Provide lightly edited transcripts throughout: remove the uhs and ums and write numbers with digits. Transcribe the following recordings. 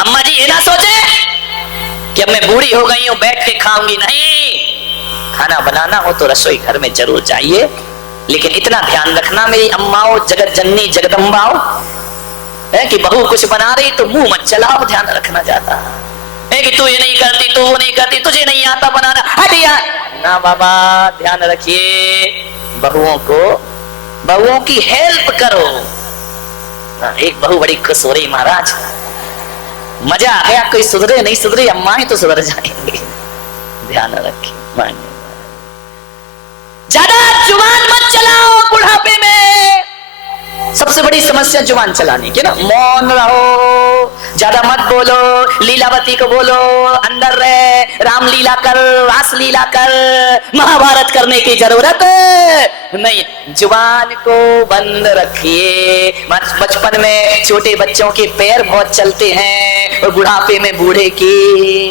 अम्मा जी ये ना सोचे कि अब मैं बूढ़ी हो गई हूं बैठ के खाऊंगी, नहीं, खाना बनाना हो तो रसोई घर में जरूर चाहिए, लेकिन इतना ध्यान रखना मेरी अम्माओं, जगत जननी जगदम्बाओं, है कि बहू कुछ बना रही तो मुंह मत चलाओ, ध्यान रखना जाता है कि तू ये नहीं करती, तू वो नहीं करती, तुझे नहीं आता बनाना, हट यार ना बाबा, ध्यान रखिए, बहुओं की हेल्प करो। एक बहू बड़ी खुश हो रही, महाराज मजा आ गया, कोई सुधरे नहीं सुधरे, अम्मा ही तो सुधर जाएंगे, ध्यान रखिए। ज्यादा जुबान मत चलाओ बुढ़ापे में, सबसे बड़ी समस्या जुबान चलाने की ना, मौन रहो, ज्यादा मत बोलो, लीलावती को बोलो अंदर रहे, रामलीला कर, रास लीला कर, महाभारत करने की जरूरत नहीं, जुबान को बंद रखिए। बचपन में छोटे बच्चों के पैर बहुत चलते हैं और बुढ़ापे में बूढ़े की,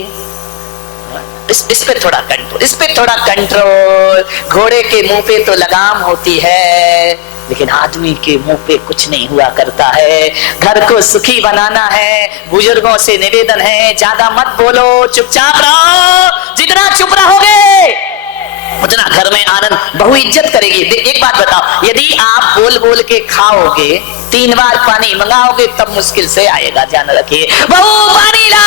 इस पे थोड़ा कंट्रोल, इस पे थोड़ा कंट्रोल। घोड़े के मुंह पे तो लगाम होती है, लेकिन आदमी के मुंह पे कुछ नहीं हुआ करता है। घर को सुखी बनाना है, बुजुर्गों से निवेदन है, ज्यादा मत बोलो, चुपचाप रहो, जितना चुप रहोगे उतना घर में आनंद, बहु इज्जत करेगी। एक बात बताओ, यदि आप बोल बोल के खाओगे, 3 बार पानी मंगाओगे, तब मुश्किल से आएगा, ध्यान रखिए। बहू पानी ला,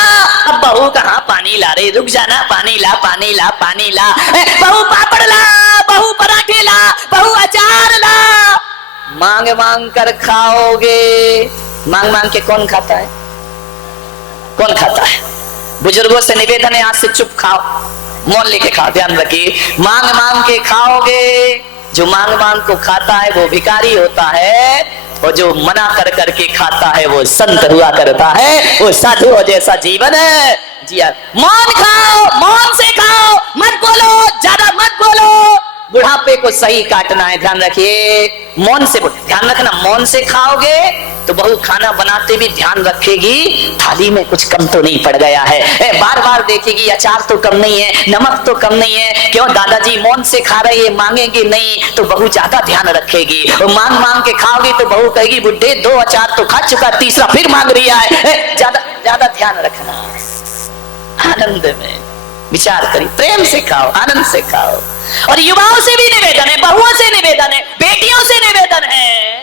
अब बहू कहाँ पानी ला रही, रुक जाना, पानी ला, पानी ला, पानी ला, बहू पापड़ ला, बहू पराठे ला, बहू अचार ला, मांग मांग कर खाओगे। मांग मांग के कौन खाता है, कौन खाता है? बुजुर्गों से निवेदन है, आज से चुप खाओ, मौन लेके खाओ, ध्यान रखिए। मांग मांग के खाओगे, जो मांग मांग को खाता है वो भिखारी होता है, और जो मना कर करके खाता है वो संत हुआ करता है, वो साधु जैसा जीवन है। जी मौन खाओ, मौन से खाओ, मत बोलो, ज्यादा मत बोलो, बुढ़ापे को सही काटना है, ध्यान रखिए। मौन से, ध्यान रखना, मौन से खाओगे तो बहू खाना बनाते भी ध्यान रखेगी, थाली में कुछ कम तो नहीं पड़ गया है, बार बार देखेगी अचार तो कम नहीं है, नमक तो कम नहीं है, क्यों दादाजी मौन से खा रही है, मांगेगी नहीं तो बहू ज्यादा ध्यान रखेगी। और मांग मांग के खाओगी तो बहू कहेगी बुड्ढे 2 अचार तो खा चुका, तीसरा फिर मांग रही है, ज्यादा ज्यादा ध्यान रखना। आनंद में विचार करिए, प्रेम से खाओ, आनंद से खाओ। और युवाओं से भी निवेदन है, बहुओं से निवेदन है, बेटियों से निवेदन है,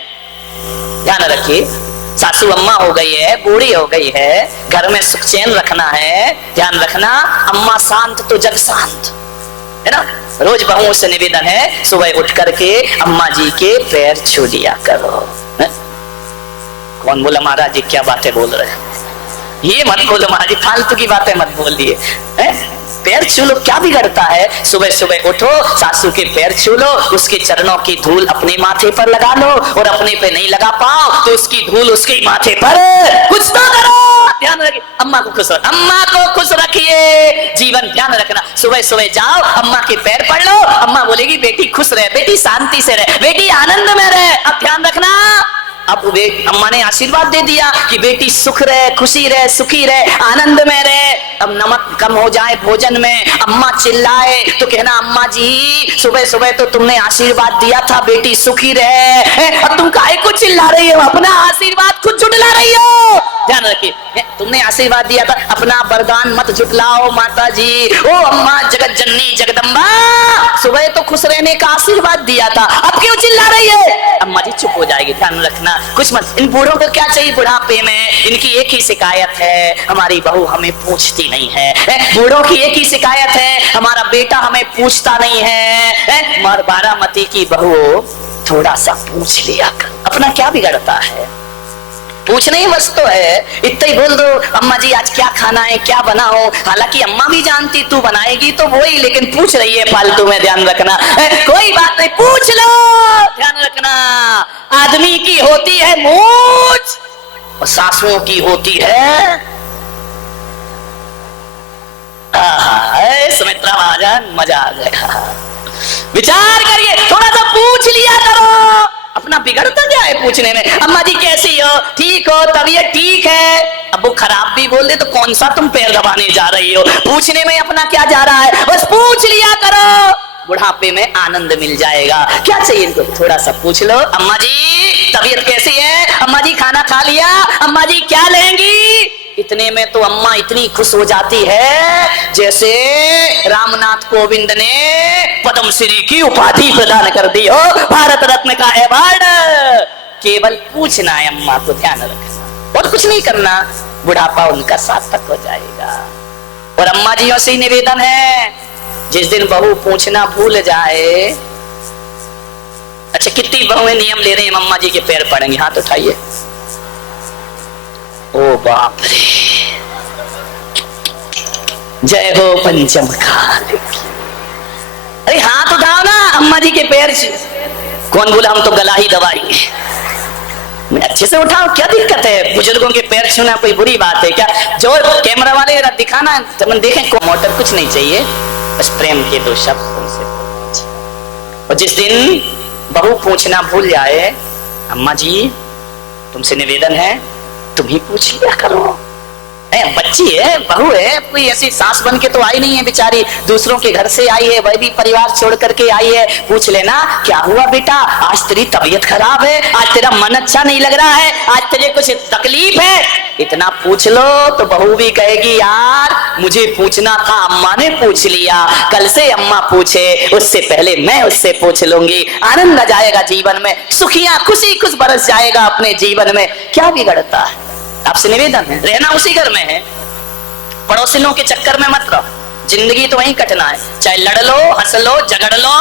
ध्यान रखिए। सासू अम्मा हो गई है, बूढ़ी हो गई है, घर में सुख चैन रखना है, ध्यान रखना। अम्मा शांत तो जग शांत है ना। रोज बहुओं से निवेदन है, सुबह उठ करके अम्मा जी के पैर छू लिया करो। कौन बोला महाराज जी क्या बातें बोल रहे हैं, ये मत बोलो महाराज जी, फालतू की बातें मत बोलिए। पैर छू लो, क्या बिगड़ता है? सुबह सुबह उठो, सासू के पैर छू लो, उसके चरणों की धूल अपने माथे पर लगा लो, और अपने पे नहीं लगा पाओ तो उसकी धूल उसके माथे पर कुछ तो करो, ध्यान रखिए। अम्मा को खुश, अम्मा को खुश रखिए, जीवन ध्यान रखना। सुबह सुबह जाओ, अम्मा के पैर पड़ लो, अम्मा बोलेगी बेटी खुश रहे, बेटी शांति से रहे, बेटी आनंद में रहे। अब ध्यान रखना, अब अम्मा ने आशीर्वाद दे दिया कि बेटी सुख रहे, खुशी रहे, सुखी रहे, आनंद में रहे। अब नमक कम हो जाए भोजन में, अम्मा चिल्लाए तो कहना अम्मा जी सुबह सुबह तो तुमने आशीर्वाद दिया था बेटी सुखी रहे, अब तुम काहे को चिल्ला रही हो, अपना आशीर्वाद खुद जुटला रही हो। ध्यान रखिए, तुमने आशीर्वाद दिया था, अपना वरदान मत जुटलाओ माता जी। ओ अम्मा जगत जननी जगदम्बा, सुबह तो खुश रहने का आशीर्वाद दिया था, अब क्यों चिल्ला रही है? अम्मा जी चुप हो जाएगी, ध्यान रखना। कुछ मत, इन बूढ़ों को क्या चाहिए बुढ़ापे में? इनकी एक ही शिकायत है, हमारी बहू हमें पूछती नहीं है। बूढ़ों की एक ही शिकायत है, हमारा बेटा हमें पूछता नहीं है। बारामती की बहू थोड़ा सा पूछ लिया कर, अपना क्या बिगड़ता है? पूछने ही बस तो है, इतना ही बोल दो अम्मा जी आज क्या खाना है, क्या बनाओ। हालांकि अम्मा भी जानती तू बनाएगी तो वही, लेकिन पूछ रही है फालतू में, ध्यान रखना। कोई बात नहीं, पूछ लो, ध्यान रखना। आदमी की होती है मूंछ और सासुओं की होती है सुमित्रा महाजन, मजा आ गया। विचार करिए, थोड़ा सा पूछ लिया करो, अपना बिगड़ता क्या है पूछने में? अम्मा जी कैसी हो, ठीक हो, तबीयत ठीक है। अब वो खराब भी बोल दे तो कौन सा तुम पैर दबाने जा रही हो? पूछने में अपना क्या जा रहा है, बस पूछ लिया करो, बुढ़ापे में आनंद मिल जाएगा। क्या चाहिए इनको, थोड़ा सा पूछ लो, अम्मा जी तबीयत कैसी है, अम्मा जी खाना खा लिया, अम्मा जी क्या लेंगी, इतने में तो अम्मा इतनी खुश हो जाती है जैसे रामनाथ कोविंद ने पद्मश्री की उपाधि प्रदान कर दी हो, भारत रत्न का अवार्ड। केवल पूछना है अम्मा को, ध्यान रखना और कुछ नहीं करना, बुढ़ापा उनका सार्थक हो जाएगा। और अम्मा जियों से निवेदन है, जिस दिन बहू पूछना भूल जाए। अच्छा, कितनी बहुएं नियम ले रहे हैं, अम्मा जी के पैर पड़ेंगे, हाथ उठाइए। ओ बाप रे, जय हो पंचम काल की। अरे हाथ उठाओ ना, अम्मा जी के पैर। कौन बोला हम तो गला ही दबाएंगे? अच्छे से उठाओ, क्या दिक्कत है? बुजुर्गों के पैर छूना कोई बुरी बात है क्या? जो कैमरा वाले दिखाना तो देखें, मोटर कुछ नहीं चाहिए, बस प्रेम के दो शब्द उनसे बोलना चाहिए। और जिस दिन बहू पूछना भूल जाए, अम्मा जी तुमसे निवेदन है तुम ही पूछ लिया करो। बच्ची है, बहू है, कोई ऐसी सास बन के तो आई नहीं है बेचारी, दूसरों के घर से आई है, वह भी परिवार छोड़ करके आई है। पूछ लेना, क्या हुआ बेटा, आज तेरी तबीयत खराब है, आज तेरा मन अच्छा नहीं लग रहा है, आज तेरे कुछ तकलीफ है, इतना पूछ लो तो बहू भी कहेगी यार मुझे पूछना था, अम्मा ने पूछ लिया, कल से अम्मा पूछे उससे पहले मैं उससे पूछ लूंगी। आनंद आ जाएगा जीवन में, सुखियां खुशी खुश बरस जाएगा अपने जीवन में। क्या बिगड़ता है? आपसे निवेदन है, रहना उसी घर में है, पड़ोसियों के चक्कर में मत रहो, जिंदगी तो वहीं कटना है, चाहे लड़ लो, हंस लो, झगड़ लो।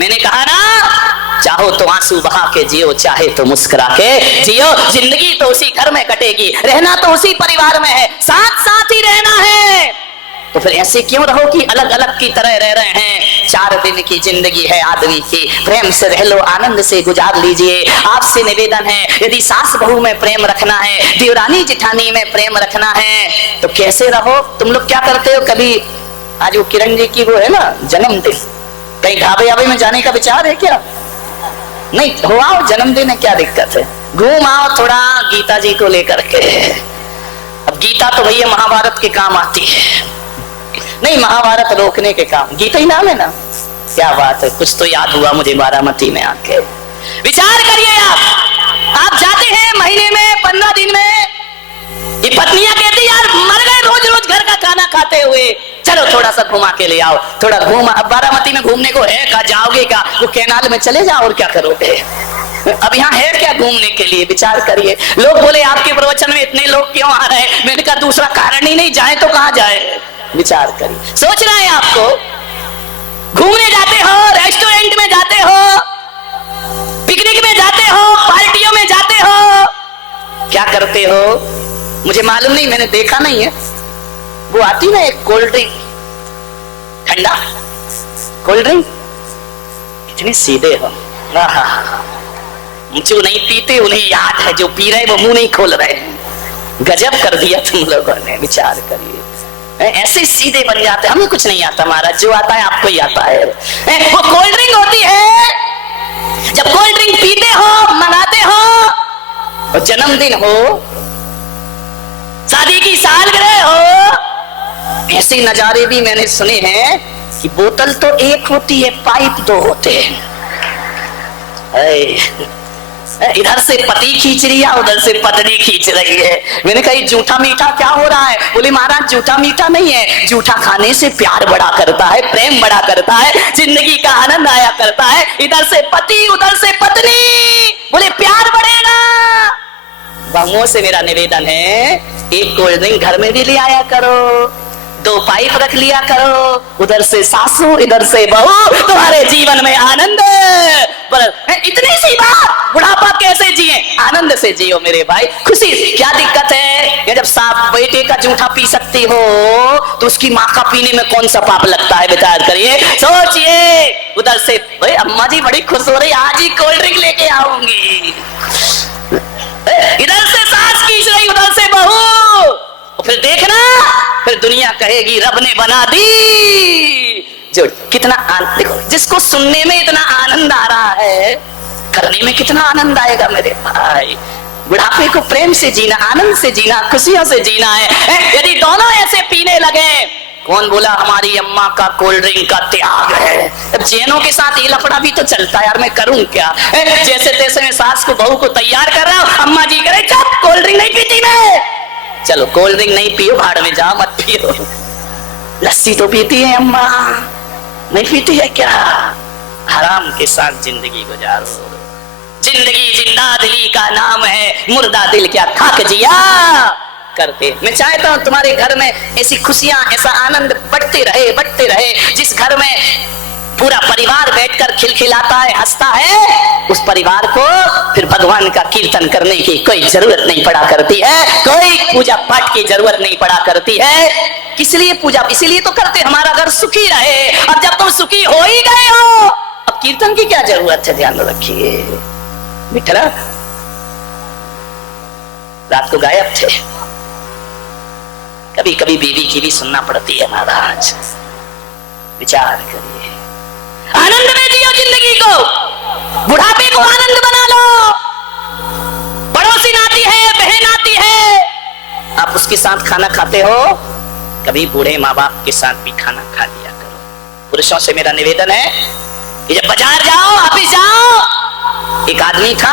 मैंने कहा ना, चाहो तो आंसू बहा के जियो, चाहे तो मुस्कुरा के जियो, जिंदगी तो उसी घर में कटेगी, रहना तो उसी परिवार में है, साथ साथ ही रहना है। तो फिर ऐसे क्यों रहो कि अलग अलग की तरह रह रहे हैं? 4 दिन की जिंदगी है आदमी की, प्रेम से रह लो, आनंद से गुजार लीजिए। आपसे निवेदन है, यदि सास बहू में प्रेम रखना है, देवरानी जिठानी में प्रेम रखना है, तो कैसे रहो? तुम लोग क्या करते हो? कभी आज वो किरण जी की वो है ना जन्मदिन, कहीं ढाबे आबे में जाने का विचार है क्या? नहीं, हो आओ, जन्मदिन है, क्या दिक्कत है, घूम आओ थोड़ा गीता जी को लेकर के। अब गीता तो भैया महाभारत के काम आती है, नहीं महाभारत रोकने के काम, गीता ही नाम है ना। क्या बात है, कुछ तो याद हुआ मुझे बारामती में आके। विचार करिए, आप जाते हैं महीने में 15 दिन में, ये पत्नियां कहती यार मर गए रोज रोज घर का खाना खाते हुए, चलो थोड़ा सा घुमा के ले आओ, थोड़ा घूमा। अब बारामती में घूमने को है, कहा जाओगे क्या? वो कैनाल में चले जाओ और क्या करोगे? अब यहाँ है क्या घूमने के लिए? विचार करिए। लोग बोले आपके प्रवचन में इतने लोग क्यों आ रहे हैं? मैंने कहा दूसरा कारण ही नहीं, जाए तो कहाँ जाए? विचार करिए, सोचना है आपको। घूमने जाते हो, रेस्टोरेंट में जाते हो, पिकनिक में जाते हो, पार्टियों में जाते हो, क्या करते हो? मुझे मालूम नहीं, मैंने देखा नहीं है। वो आती ना एक कोल्ड ड्रिंक, ठंडा कोल्ड ड्रिंक, कितने सीधे हो। जो नहीं पीते उन्हें याद है, जो पी रहे वो मुंह नहीं खोल रहे। गजब कर दिया तुम लोगों ने, विचार करिए। ऐसे सीधे बन जाते, हमें कुछ नहीं आता महाराज, जो आता है आपको ही आता है। वो कोल्ड ड्रिंक होती है, जब कोल्ड ड्रिंक पीते हो, मंगाते हो, और जन्मदिन हो, शादी की सालगिरह हो, ऐसे नजारे भी मैंने सुने हैं कि बोतल तो एक होती है, पाइप 2 होते हैं। इधर से पति खींच रही है, उधर से पत्नी खींच रही है। मैंने कहा जूठा मीठा क्या हो रहा है? बोले महाराज जूठा मीठा नहीं है, जूठा खाने से प्यार बड़ा करता है, प्रेम बड़ा करता है, जिंदगी का आनंद आया करता है। इधर से पति, उधर से पत्नी, बोले प्यार बढ़ेगा। बहुओं से मेरा निवेदन है, एक कोल्ड ड्रिंक घर में भी ले आया करो, 2 पाइप रख लिया करो, उधर से सासू, इधर से बहू, तुम्हारे जीवन में आनंद। इतनी सी बात, बुढ़ापा कैसे जिए? आनंद से जियो मेरे भाई, खुशी। क्या दिक्कत है? जब साफ बेटे का जूठा पी सकती हो तो उसकी माँ का पीने में कौन सा पाप लगता है? विचार करिए, सोचिए। उधर से भाई अम्मा जी बड़ी खुश हो रही, आज ही कोल्ड ड्रिंक लेके आऊंगी। इधर से सास खींच रही, उधर से बहू। फिर देखना, फिर दुनिया कहेगी रब ने बना दी। जो कितना देखो, जिसको सुनने में इतना आनंद आ रहा है, करने में कितना आनंद आएगा मेरे भाई। बुढ़ापे को प्रेम से जीना, आनंद से जीना, खुशियों से जीना है। यदि दोनों ऐसे पीने लगे, कौन बोला हमारी अम्मा का कोल्ड ड्रिंक का त्याग है? अब जैनों के साथ ये लफड़ा भी तो चलता है यार, मैं करूं क्या? जैसे तैसे मैं सास को बहू को तैयार कर रहा हूं, अम्मा जी करे चुप, कोल्ड ड्रिंक नहीं पीती मैं। चलो कोल्ड ड्रिंक नहीं पियो, भाड़ में जाओ, मत पियो। लस्सी तो पीती है अम्मा, नहीं पीती है क्या? हराम के साथ जिंदगी गुजारो। जिंदगी जिंदा दिली का नाम है, मुर्दा दिल क्या खाक जिया करते। मैं चाहता हूं तुम्हारे घर में ऐसी खुशियां, ऐसा आनंद बढ़ते रहे। जिस घर में पूरा परिवार बैठकर खिलखिलाता है, हंसता है, उस परिवार को फिर भगवान का कीर्तन करने की कोई जरूरत नहीं पड़ा करती है, कोई पूजा पाठ की जरूरत नहीं पड़ा करती है। किस लिए पूजा? इसीलिए तो करते, हमारा घर सुखी रहे। अब जब तुम सुखी हो ही गए हो, अब कीर्तन की क्या जरूरत है? ध्यान रखिए। मिठला रात को गायब थे, कभी कभी बीवी की भी सुनना पड़ती है महाराज। विचार करिए, आनंद में जियो जिंदगी को, बुढ़ापे को आनंद बना लो। पड़ोसी आती है, बहन आती है, आप उसके साथ खाना खाते हो, कभी बूढ़े माँ बाप के साथ भी खाना खा लिया करो। पुरुषों से मेरा निवेदन है कि जब बाजार जाओ, ऑफिस जाओ, एक आदमी था,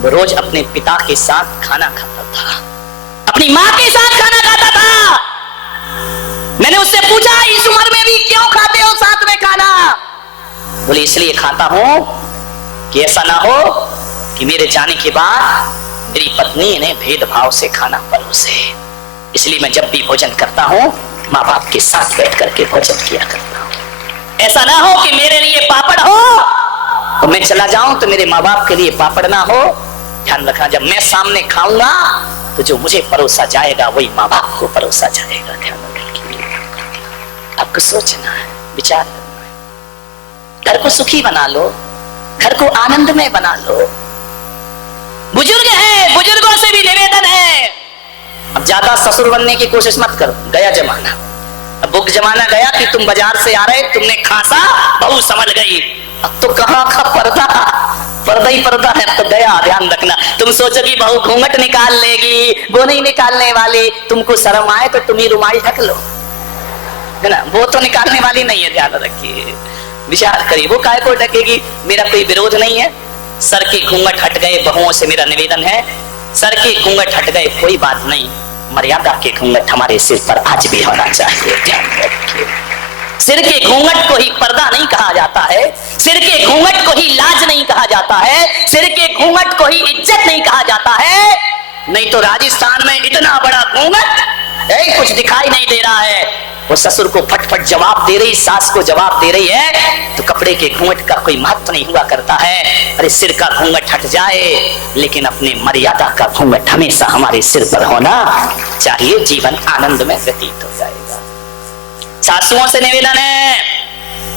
वो रोज अपने पिता के साथ खाना खाता था, अपनी माँ के साथ खाना खाता था। मैंने उससे पूछा, इस उम्र में भी क्यों खाते हो साथ में खाना? बोले, इसलिए खाता हूं कि ऐसा ना हो कि मेरे जाने के बाद मेरी पत्नी ने भेदभाव से खाना परोसे। इसलिए मैं जब भी भोजन करता हूं, माँ बाप के साथ बैठ करके भोजन किया करता हूं। ऐसा ना हो कि मेरे लिए पापड़ हो तो मैं चला जाऊं तो मेरे माँ बाप के लिए पापड़ ना हो। ध्यान रखना, जब मैं सामने खाऊंगा तो जो मुझे परोसा जाएगा वही माँ बाप को परोसा जाएगा। ध्यान रखिए, आपको सोचना है, विचार करना है। घर को सुखी बना लो, घर को आनंद में बना लो। बुजुर्ग है, बुजुर्गों से भी निवेदन है, अब ज्यादा ससुर बनने की कोशिश मत करो, गया जमाना। अब वो जमाना गया कि तुम बाजार से आ रहे, तुमने खांसा, बहू समझ गई। अब तो कहाँ का पर्दा, पर्दा ही पर्दा है, तो गया। ध्यान रखना, तुम सोचो कि बहू घूंघट निकाल लेगी, वो नहीं निकालने वाली। तुमको शर्म आए तो तुम ही रुमाल ढक लो, है ना, वो तो निकालने वाली नहीं है। ध्यान रखिए, विचार करिए, वो काय को ढकेगी? मेरा कोई विरोध नहीं है, सर के घूंघट हट गए, बहुओं से मेरा निवेदन है, सर के घूंघट हट गए कोई बात नहीं, मर्यादा के घूंघट हमारे सिर पर आज भी होना चाहिए। ध्यान रखिए, सिर के घूंघट को ही पर्दा नहीं कहा जाता है, सिर के घूंघट को ही लाज नहीं कहा जाता है, सिर के घूंघट को ही इज्जत नहीं कहा जाता है। नहीं तो राजस्थान में इतना बड़ा घूंघट, कुछ दिखाई नहीं दे रहा है, वो ससुर को फटफट जवाब दे रही, सास को जवाब दे रही है, तो कपड़े के घूंघट का कोई महत्व नहीं हुआ करता है। अरे सिर का घूंघट हट जाए, लेकिन अपने मर्यादा का घूंघट हमेशा हमारे सिर पर होना चाहिए, जीवन आनंद में व्यतीत हो जाएगा। सासुओं से निवेदन है,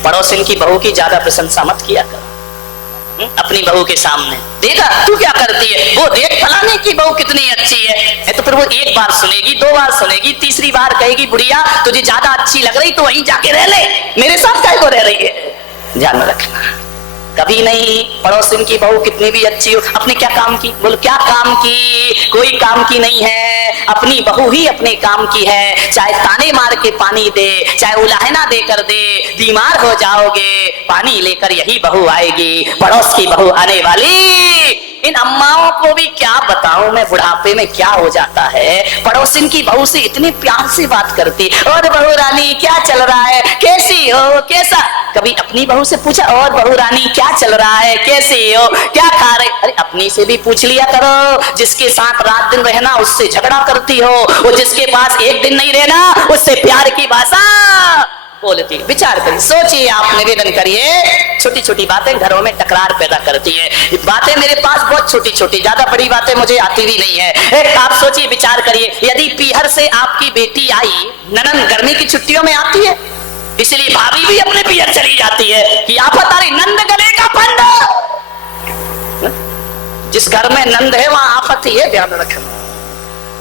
पड़ोसिन की बहू की ज्यादा प्रशंसा मत किया करो। अपनी बहू के सामने देखा तू क्या करती है, वो देख फलाने की बहू कितनी अच्छी है, तो फिर वो एक बार सुनेगी, दो बार सुनेगी, तीसरी बार कहेगी, बुढ़िया तुझे ज्यादा अच्छी लग रही तो वहीं जाके रह ले, मेरे साथ काहे को रह रही है? ध्यान रखना, कभी नहीं पड़ोसिन की बहू कितनी भी अच्छी हो, अपने क्या काम की? बोलो क्या काम की? कोई काम की नहीं है, अपनी बहू ही अपने काम की है। चाहे ताने मार के पानी दे, चाहे उलाहना देकर दे, बीमार हो जाओगे पानी लेकर यही बहू आएगी, पड़ोस की बहू आने वाली। इन अम्माओं को भी क्या बताऊं मैं, बुढ़ापे में क्या हो जाता है, पड़ोसिन की बहू से इतने प्यार से बात करती, और बहू रानी क्या चल रहा है, कैसी हो, कैसा? कभी अपनी बहू से पूछा, और बहू रानी क्या चल रहा है, कैसी हो, क्या खा रहे? अरे अपनी से भी पूछ लिया करो, जिसके साथ रात दिन रहना उससे झगड़ा करती हो, वो जिसके पास एक दिन नहीं रहना उससे प्यार की भाषा बोलती। विचार करिए, सोचिए, आप निवेदन करिए। छोटी छोटी बातें घरों में टकरार पैदा करती है। बातें मेरे पास बहुत छोटी छोटी, ज्यादा बड़ी बातें मुझे आती भी नहीं है। एक आप सोचिए, विचार करिए, यदि पीहर से आपकी बेटी आई, ननद गर्मी की छुट्टियों में आती है, इसलिए भाभी भी अपने पीहर चली जाती है कि आफत आ रही, नंद गले का फंड। जिस घर में नंद है वहां आफत ही है, ध्यान रखना।